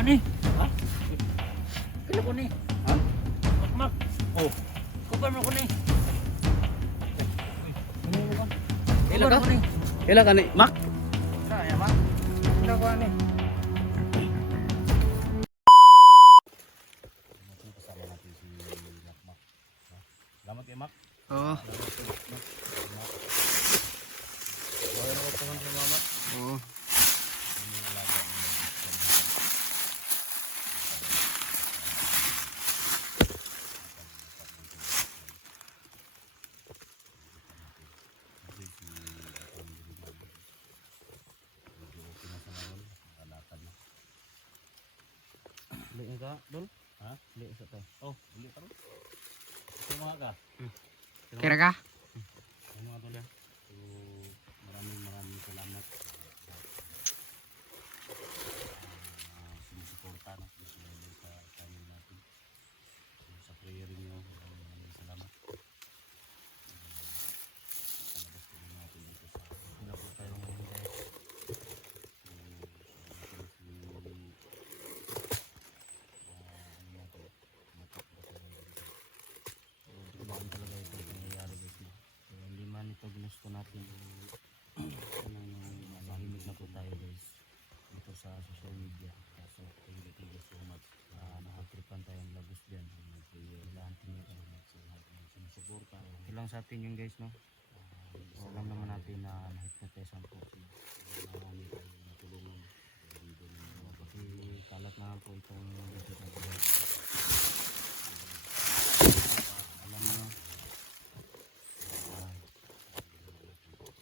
ani. Ha? Kailan ko ni? Ha? Mak. Oh. Kupan mo ko ni. Kailan ka? Kupan mo ni. Kailan ka ni Mac? Kaya mak. Kailan ko ani. Kasama natin si Mac. Salamat kay Mac. Oo. Wala na ko sa mama. Oo. Beli ka, Dol? Ha? Beli sa tayo. Oh, beli ka ron. Kumaha ka. Kira ka? Ano mga Dol yan? So, maraming salamat. Sumusuporta na sa channel natin. So, sa prayer niyo, maraming salamat. Palabas ko natin dito sa wala po tayo ngayon guys. Ito ginusto natin mahimik na po tayo guys dito sa social media. So thank you so much. Nakatripan tayong lagos dyan. Kailangan tingin ka sinusuporta. Ito lang sa atin yung guys, no? Alam naman natin na na-hypnotize po. Marami tayong natulungan. Kasi kalat na po itong video na ito. Alam mo,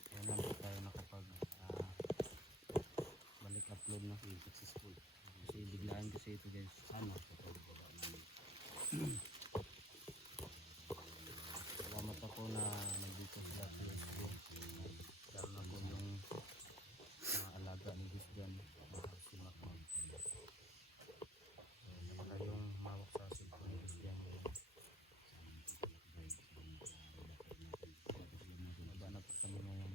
kailan po tayo nakapag balik upload na successful. Kasi biglaan kasi ito guys. Sana salamat ako na nandito sila lalo na po yung mga alaga ni Gus dyan, si Macmag. Wala yung mawak sa cellphone ni Gus dyan. Nagbanap po kami ngayon.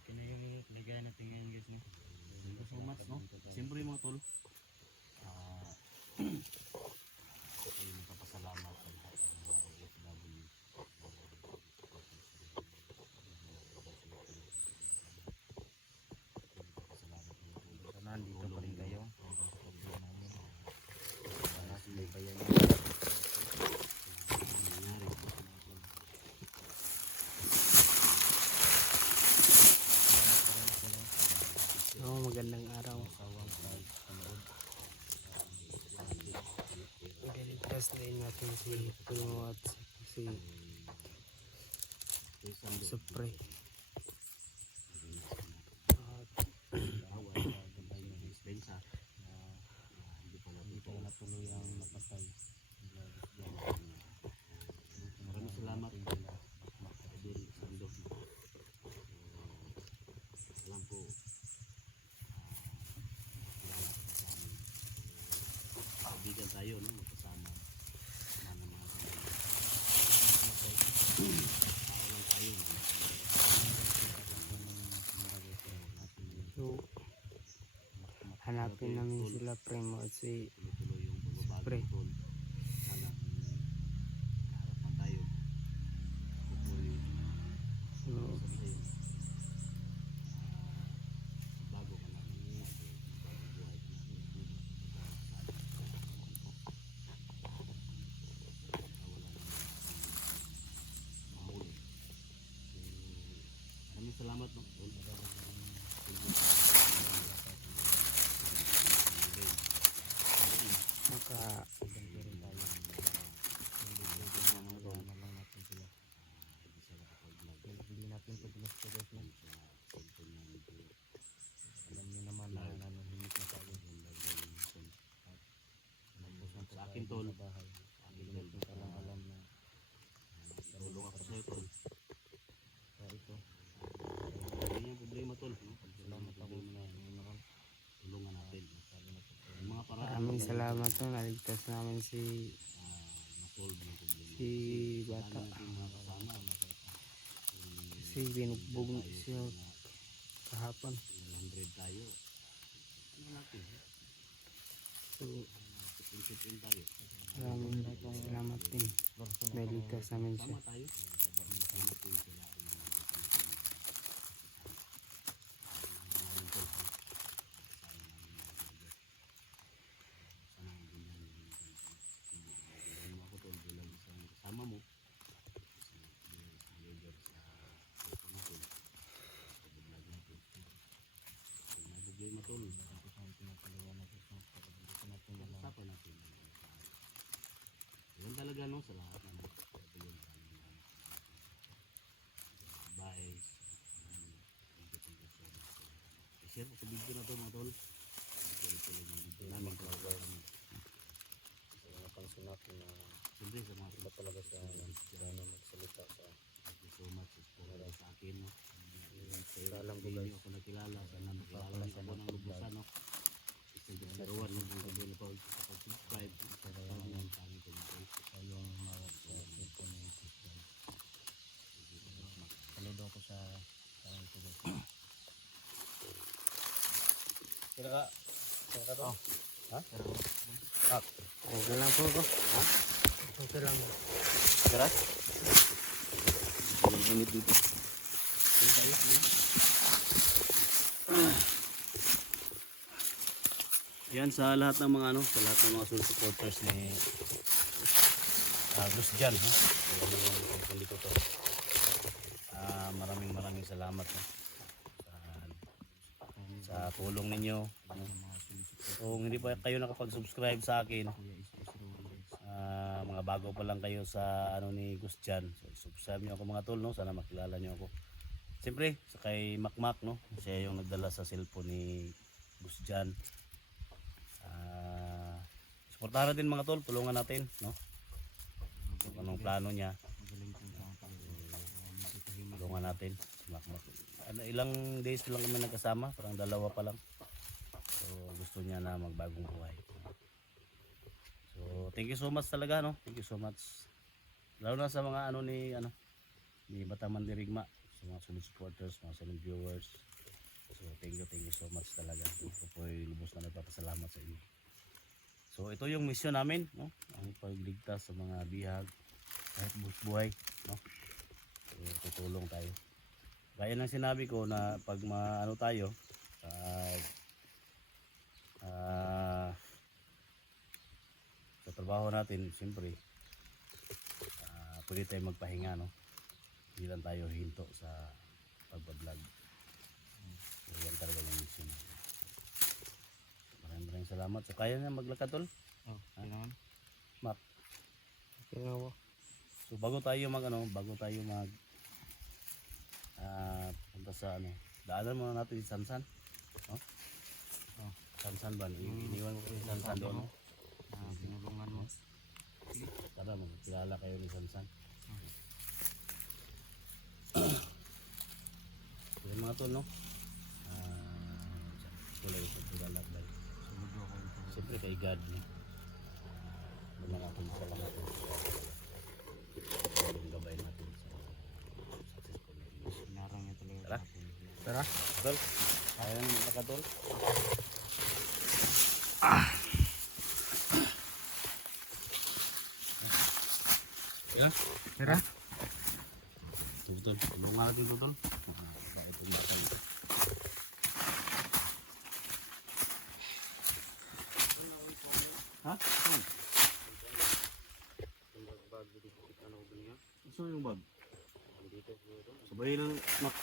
Okay na yung ligaya natin ngayon guys, no? Thank you so much, no? Siyempre mga tol, ako yung magpapasalamat sa lahat ng mga OFW. Sana nandito pa rin kayo. Sana sinubayan nyo. Oo, magandang araw. Igaligtas din natin si Primo at si Supre. Hindi pa natuloy ang napatay. Maraming salamat. Makadil Sando. Alam po, kaibigan tayo, no? Magkasama. Mga mga tao lang tayo. So, hanapin namin sila Primo at si Tuloy-tuloy yung pagbabago Supre. tol. Sana harapan tayo. Tuloy So, bago ka na. Maraming salamat, no? maka Hindi natin ito ginusto guys, no? Alam nyo naman na nanahimik na tayo. Sa akin tol, hindi ko lang alam na tulong ako sa'yo tol. Kaya ito, hindi yung problema tol. Salamat ako na tulungan natin. Yung mga paraan, maraming salamat po. Naligtas namin si na-solve yung problema. si Bata. Sana natin mga kasama, Kasi binugbog siya kahapon. 100 tayo. Ano natin? So, Pinsutin tayo. maraming salamat din. Dahil ligtas namin siya. Sama tayo. Natin sila. Sama mo. Mabuglay matol. Tapos ang pinapalawa na usapan natin. Yan talaga no sa lahat ng bye. I-share ko sa video na to mga tol. Ito lang yung video namin napansin natin na siyempre sa mga iba talaga siya na magsalita sa so much for sa akin no. Alam ko guys ako nakilala sana nakilala ko ng lubusan no. Isa din sa ruwan no kung hindi pa subscribe sa yung kami ko yung mga cellphone ni Christian. Saludo ko sa kanang ko. Kira ka to? Ha? Okay lang po ako. Ha? Okay lang. Keras? Ang init dito. Yan sa lahat ng mga sa lahat ng mga supporters ni Gus Jan, ha? Dito to. Maraming salamat sa tulong ninyo. Kung hindi pa kayo nakapag-subscribe sa akin, mga bago pa lang kayo sa ni Gus Jan, so, subscribe niyo ako mga tol, no? Sana makilala niyo ako. Siyempre sa kay Makmak, no? Siya yung nagdala sa cellphone ni Gus Jan. Suportahan natin mga tol, tulungan natin, no? Kung anong plano niya, tulungan natin si Makmak. Ilang days lang kami nagkasama, parang 2 pa lang. So gusto niya na magbagong buhay. So thank you so much talaga, no? Thank you so much. Lalo na sa mga ni Bataman Dirigma, sa mga solid supporters, mga solid viewers. So thank you so much talaga. Ito po ay lubos na nagpapasalamat sa inyo. So ito yung mission namin, no? Ang pagligtas sa mga bihag kahit buhay, no? So tutulong tayo. Gaya ng sinabi ko na pag tayo sa trabaho natin, siyempre pwede tayo magpahinga, no? Hindi lang tayo hinto sa pagbablog. So yan talaga yung mission. Maraming salamat. So kaya na maglakad tol? Kailangan. Mak. Kailangan. So bago tayo punta sa daanan muna natin si Sansan. No? Sansan ba? Iniwan ko si Sansan doon, no? Pinulungan mo. Tara, magkilala kayo ni Sansan. Yan mga tol, no? Tulay sa kilala dahil. Siyempre kay God, no? Doon natin salamat yung gabay natin sa successful mission. Narang niya talaga. Tara. Tara. Tol, ayaw naman makatol. Tara. Tol, tulungan natin ito, tol. Ito yung batang. Ha? Gusto yung bag? Sabay ng Mak.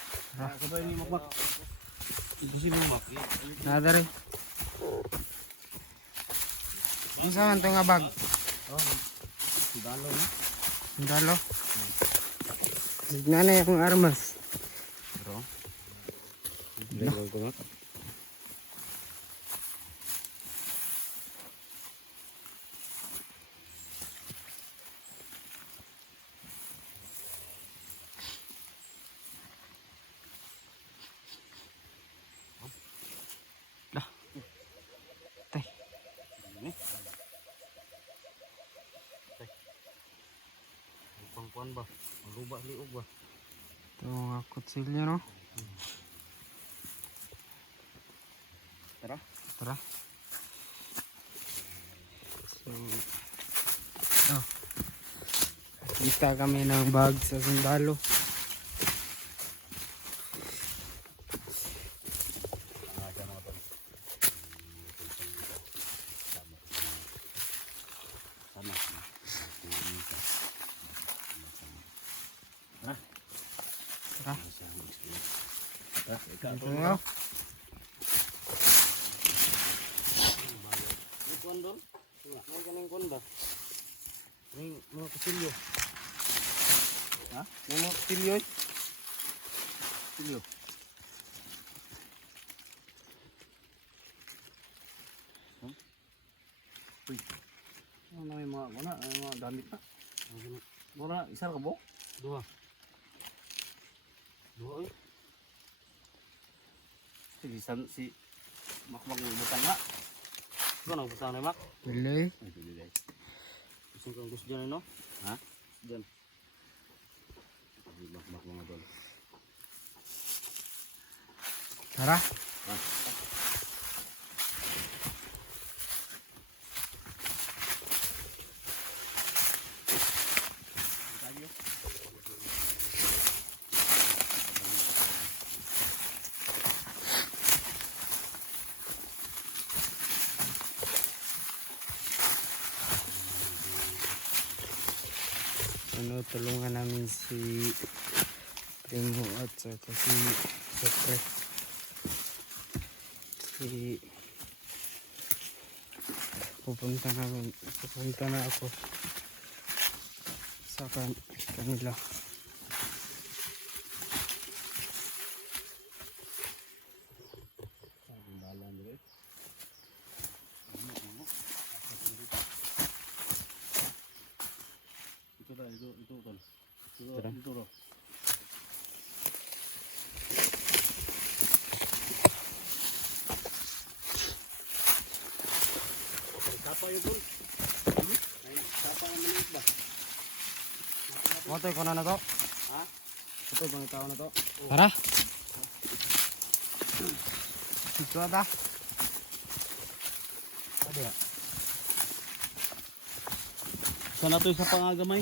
Sabay ni Mak. Imposible Mak. Nada rin. Ang saan ito nga bag? Sidalo, no? Sundalo. Signa na akong armas. Bro. Lego ko, Mak. Tay. Pangkuan ba? Ang lubak liog ba? Ito mga kutsilyo, no? Tara. Tara. So, oh. Kita kami ng bag sa sundalo. Sama. Tara. Ikaw Ito nga. may kuwan doon? May kaning kuwan ba? May mga kusilyo. Ha? May mga kusilyo eh. Kusilyo. Uy. Ano na may mga kuna? May mga damit na. Mura, isa ka bo? Dua. Dua eh. Sige, si Makmak ng butang nga. Ikaw na butang na Mak? Pili. Ay, pili guys. Gusto kong gusto dyan no? Ha? Dyan. Makmak mga doon. Tara. Ha? Ano, tulungan namin si Primo at saka si Sopre. Pupunta na ako sa kanila. Ito tol. Ito ro. Sapa yun tol. Ay, sapa ang maliit ba? Motoy ko na to. Ha? Ito bang tao na to. Tara. Ito ata. Ada. Saan na to sa pangagamay?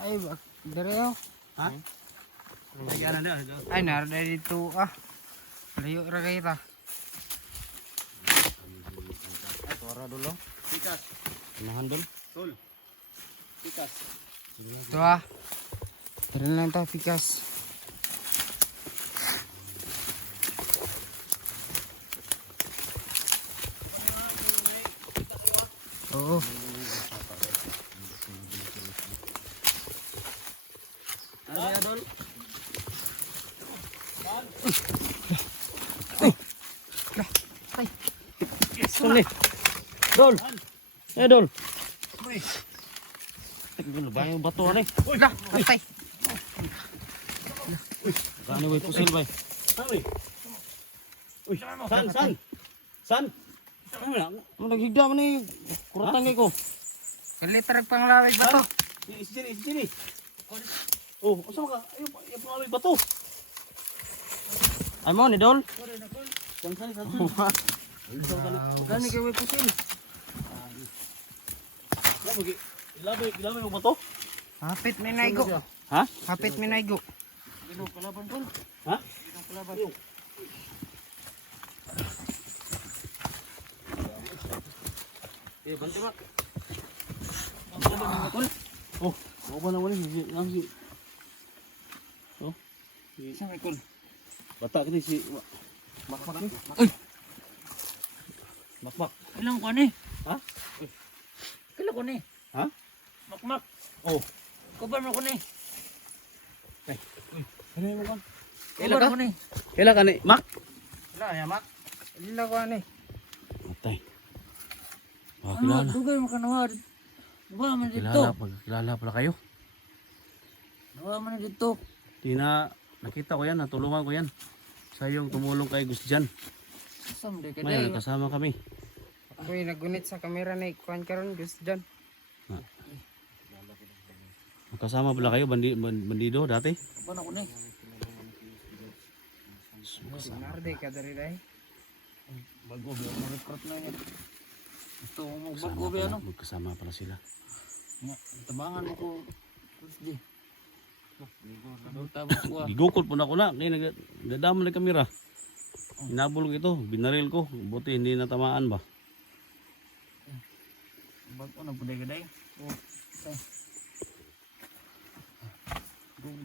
Ay, direo. Ha? Ayan na. Ay, naroon na dito ah. Layo ra kita. Ay, suara dulu. Pikas. Nahan dun. Tol. Pikas. Ito ah. Tara lang to, pikas. Oo. Ano ya, Dol? Dol. Dol. Dol. Dol, ba yung bato ni? Lah, patay. Gani way pusil bay. Uy, san? San? Ano naghigda man ni kurutang kay ko? Kalitrag panglalay ba to? Sini. Oh, asa ka? Ayo pangaloy bato. Ay mo ni Dol. San. Gani kay way pusil. Ilabay mo bato? Hapit mi naigo. Ha? Hapit mi naigo. Kalaban tol. Ha? Kalaban. Bantu mak. Oh, mau ba naman si Oh. Sa may kol. Bata kini si Makmak ni. Makmak. Ilang ko ni? Ha? Kailan ko ni? Ha? Makmak. Oh. Kubar mo ko ni. Ano mo kan? Kubar ko ni. Kailan ka ni Mak? Wala ya mak. Lila ko ani. Matay. Oh, Ano kilala. dugay mo kanawa. Nawa man dito. Kilala pala kayo. Nawa man dito. Di na nakita ko yan, natulungan ko yan. Sa yung tumulong kay Gusjan. Sam de May kaday. kasama kami. Ako'y nagunit sa kamera na ikuan karon gusto dyan. Magkasama pala kayo, bandido dati? Ba na ko ni? Narde ka dari dai. Bago ba mo recruit na niya. Gusto mo magbago ba ano? Magkasama pala sila. Nga, tabangan mo ko. Terus di. Tabos ko. Gigukot po na ko na. Ngayon, nagdadama na kamera. Hinabol ko ito. Binaril ko. Buti hindi natamaan ba? Bago na puday gaday. Oh.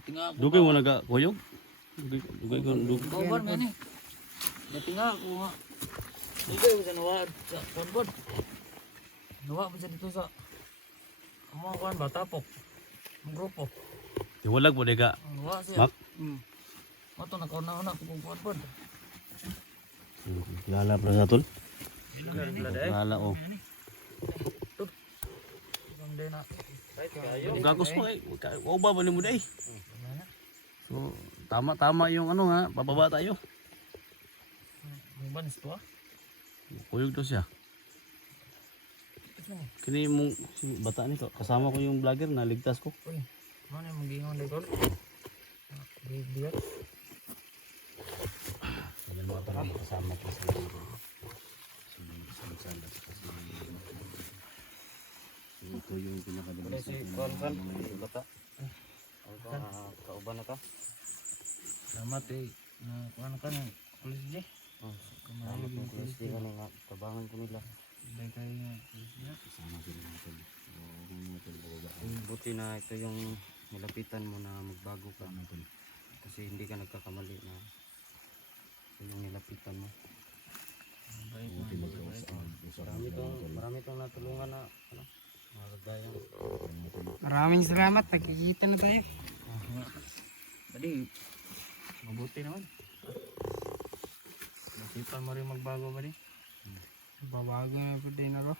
Tinggal ako. Dugay mo nagkakuyog? Dugay ko. Cover man eh. Tinggal ako nga. Dugay mo sa nawad sa konbod. Nawa mo sa dito sa mga kuhan ba? Tapok. Ang grupo. Iwalag po ka. Nawa siya. Mak? Mato nakauna-una ako kung konbod. Kilala pala sa tol? Day. Kilala o. Ang day na. Gagos mo eh. Huwag ba mo day? So, tama yung ano ha. Bababa tayo. Ang banis to ah. Kuyog to siya. Kini mong si bata nito. Kasama ko yung vlogger na ligtas ko. Uy, ano yung mag-ingon day tol? Bibiyat. Yan mga parang kasama ko sa mga ito yung pinakadalas Si Konsan, si bata. Kauban na ka. Salamat eh. Na kuhan ka ng kulis di. Salamat ng kulis di ka nga. Tabangan ko nila. Day kayo nga kulis di. kasama sila natin. Buti na ito yung nilapitan mo na magbago ka. Kasi hindi ka nagkakamali na ito yung nilapitan mo. Marami tong natulungan na ano, mga kagayang. Maraming salamat, nagkikita na tayo. Tadi, mabuti naman. Nasipan mo rin magbago ba di? Babago na po din ako.